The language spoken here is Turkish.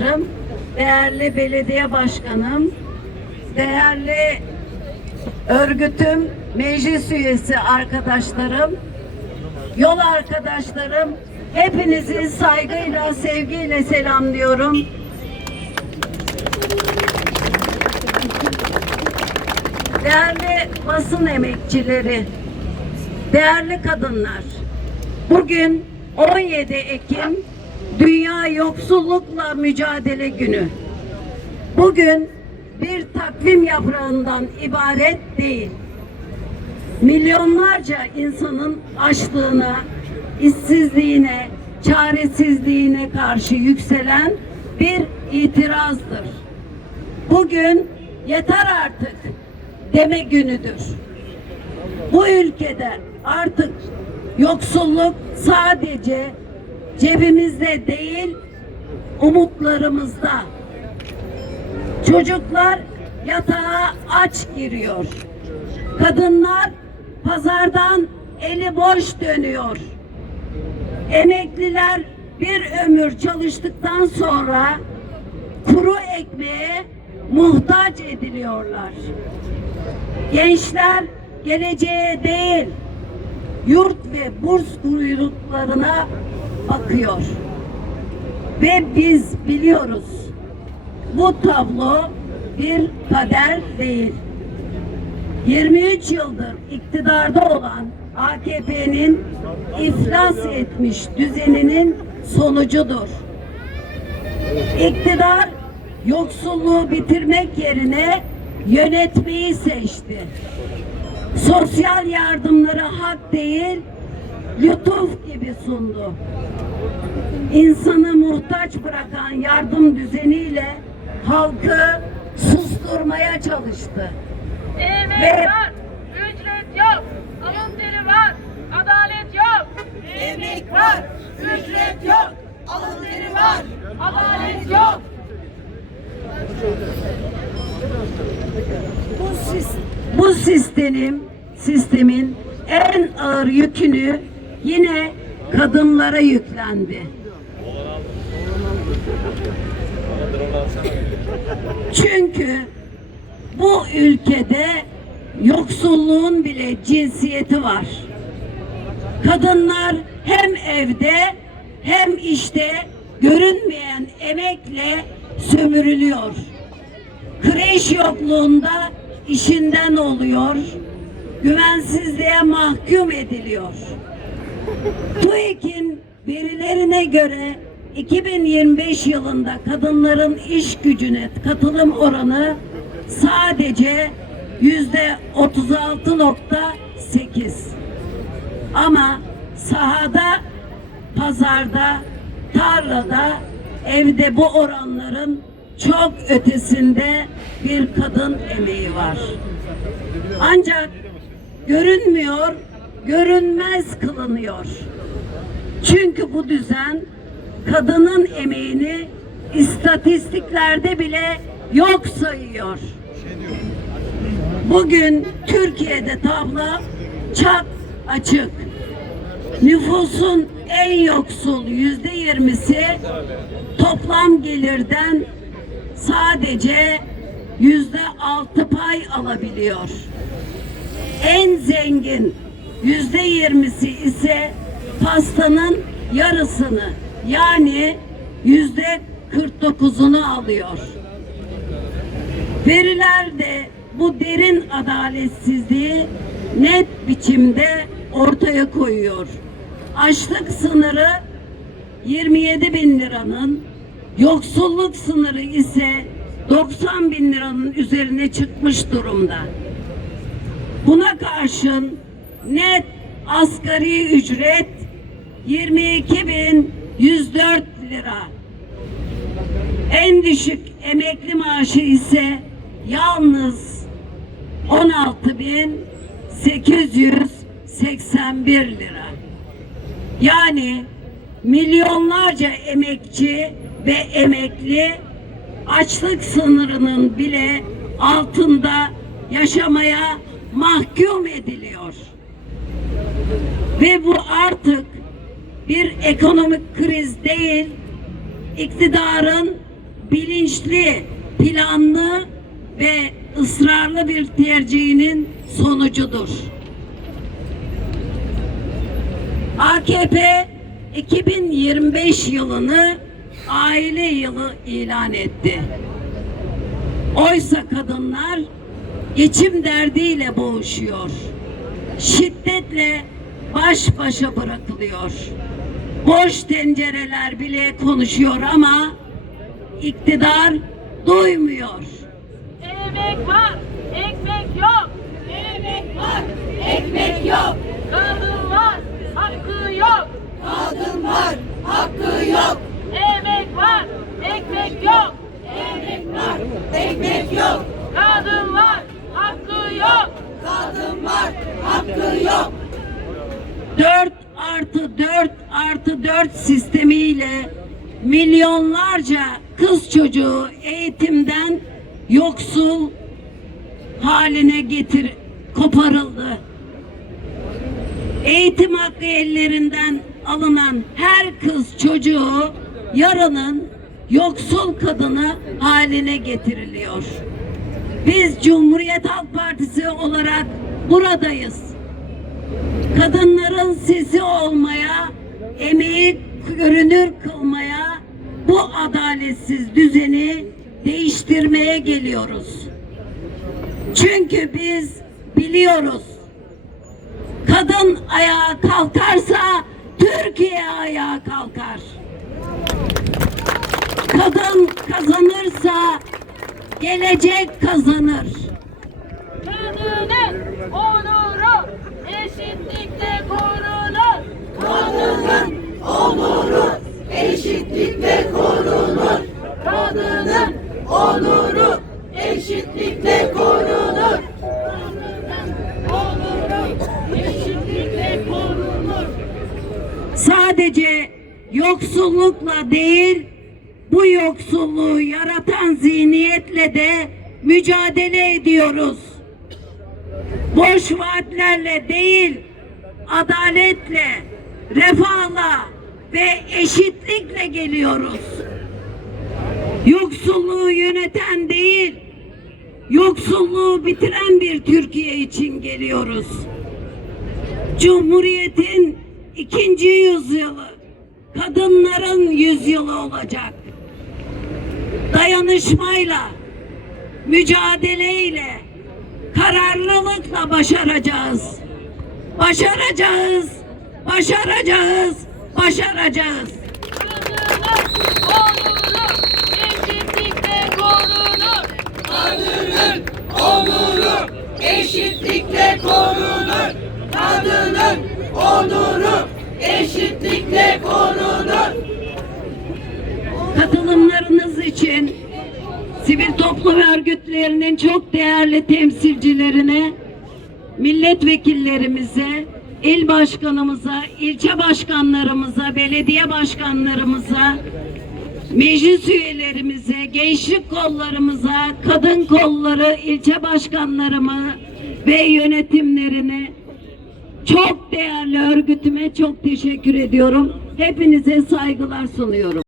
arkadaşlarım, değerli belediye başkanım, değerli örgütüm, meclis üyesi arkadaşlarım, yol arkadaşlarım, hepinizi saygıyla, sevgiyle selamlıyorum. Değerli basın emekçileri, değerli kadınlar, bugün 17 Ekim Yoksullukla Mücadele Günü. Bugün bir takvim yaprağından ibaret değil. Milyonlarca insanın açlığına, işsizliğine, çaresizliğine karşı yükselen bir itirazdır. Bugün yeter artık deme günüdür. Bu ülkede artık yoksulluk sadece cebimizde değil, umutlarımızda. Çocuklar yatağa aç giriyor. Kadınlar pazardan eli boş dönüyor. Emekliler bir ömür çalıştıktan sonra kuru ekmeğe muhtaç ediliyorlar. Gençler geleceğe değil, yurt ve burs kuyruklarına bakıyor. Ve biz biliyoruz bu tablo bir kader değil. 23 yıldır iktidarda olan AKP'nin iflas etmiş düzeninin sonucudur. İktidar yoksulluğu bitirmek yerine yönetmeyi seçti. Sosyal yardımları hak değil, lütuf gibi sundu. İnsanı muhtaç bırakan yardım düzeniyle halkı susturmaya çalıştı. Emek Ve- var, ücret yok, alın teri var, adalet yok. Emek var, ücret yok, alın teri var, adalet yok. Bu, sis- bu sistemin sistemin en ağır yükünü yine kadınlara yüklendi. Çünkü bu ülkede yoksulluğun bile cinsiyeti var. Kadınlar hem evde hem işte görünmeyen emekle sömürülüyor. Kreş yokluğunda işinden oluyor. Güvensizliğe mahkum ediliyor. TÜİK'in verilerine göre 2025 yılında kadınların iş gücüne katılım oranı sadece yüzde 36.8. Ama sahada, pazarda, tarlada, evde bu oranların çok ötesinde bir kadın emeği var. Ancak görünmüyor, görünmez kılınıyor. Çünkü bu düzen kadının emeğini istatistiklerde bile yok sayıyor. Bugün Türkiye'de tablo çok açık. Nüfusun en yoksul yüzde yirmisi toplam gelirden sadece yüzde altı pay alabiliyor. En zengin yüzde yirmisi ise pastanın yarısını yani yüzde kırk dokuzunu alıyor. Veriler de bu derin adaletsizliği net biçimde ortaya koyuyor. Açlık sınırı 27 bin liranın, yoksulluk sınırı ise 90 bin liranın üzerine çıkmış durumda. Buna karşın net asgari ücret 22.104 lira. En düşük emekli maaşı ise yalnız 16.881 lira. Yani milyonlarca emekçi ve emekli açlık sınırının bile altında yaşamaya mahkum ediliyor. Ve bu artık bir ekonomik kriz değil, iktidarın bilinçli, planlı ve ısrarlı bir tercihinin sonucudur. AKP 2025 yılını aile yılı ilan etti. Oysa kadınlar geçim derdiyle boğuşuyor. Şiddetle baş başa bırakılıyor. Boş tencereler bile konuşuyor ama iktidar duymuyor. Emek var, ekmek yok. Emek var, ekmek yok. Kadın var, hakkı yok. Kadın var, hakkı yok. Emek var, ekmek yok. Emek var, ekmek yok. Kadın var, hakkı yok. Kadın var, hakkı yok. 4 artı 4 artı 4 sistemiyle milyonlarca kız çocuğu eğitimden yoksul haline getir koparıldı. Eğitim hakkı ellerinden alınan her kız çocuğu yarının yoksul kadını haline getiriliyor. Biz Cumhuriyet Halk Partisi olarak buradayız kadınların sesi olmaya, emeği görünür kılmaya, bu adaletsiz düzeni değiştirmeye geliyoruz. Çünkü biz biliyoruz. Kadın ayağa kalkarsa Türkiye ayağa kalkar. Kadın kazanırsa gelecek kazanır. Kadının onuru eşitlikle korunur. Kadının onuru eşitlikle korunur. Kadının onuru eşitlikle korunur. Sadece yoksullukla değil, bu yoksulluğu yaratan zihniyetle de mücadele ediyoruz. Boş vaatlerle değil, adaletle, refahla ve eşitlikle geliyoruz. Yoksulluğu yöneten değil, yoksulluğu bitiren bir Türkiye için geliyoruz. Cumhuriyetin ikinci yüzyılı kadınların yüzyılı olacak. Dayanışmayla, mücadeleyle, kararlılıkla başaracağız. Başaracağız, başaracağız, başaracağız. Kadının onuru eşitlikle korunur. Kadının onuru eşitlikle korunur. Katılımlarınız için sivil toplum örgütlerinin çok değerli temsilcilerine, milletvekillerimize, il başkanımıza, ilçe başkanlarımıza, belediye başkanlarımıza, meclis üyelerimize, gençlik kollarımıza, kadın kolları, ilçe başkanlarıma ve yönetimlerine çok değerli örgütüme çok teşekkür ediyorum. Hepinize saygılar sunuyorum.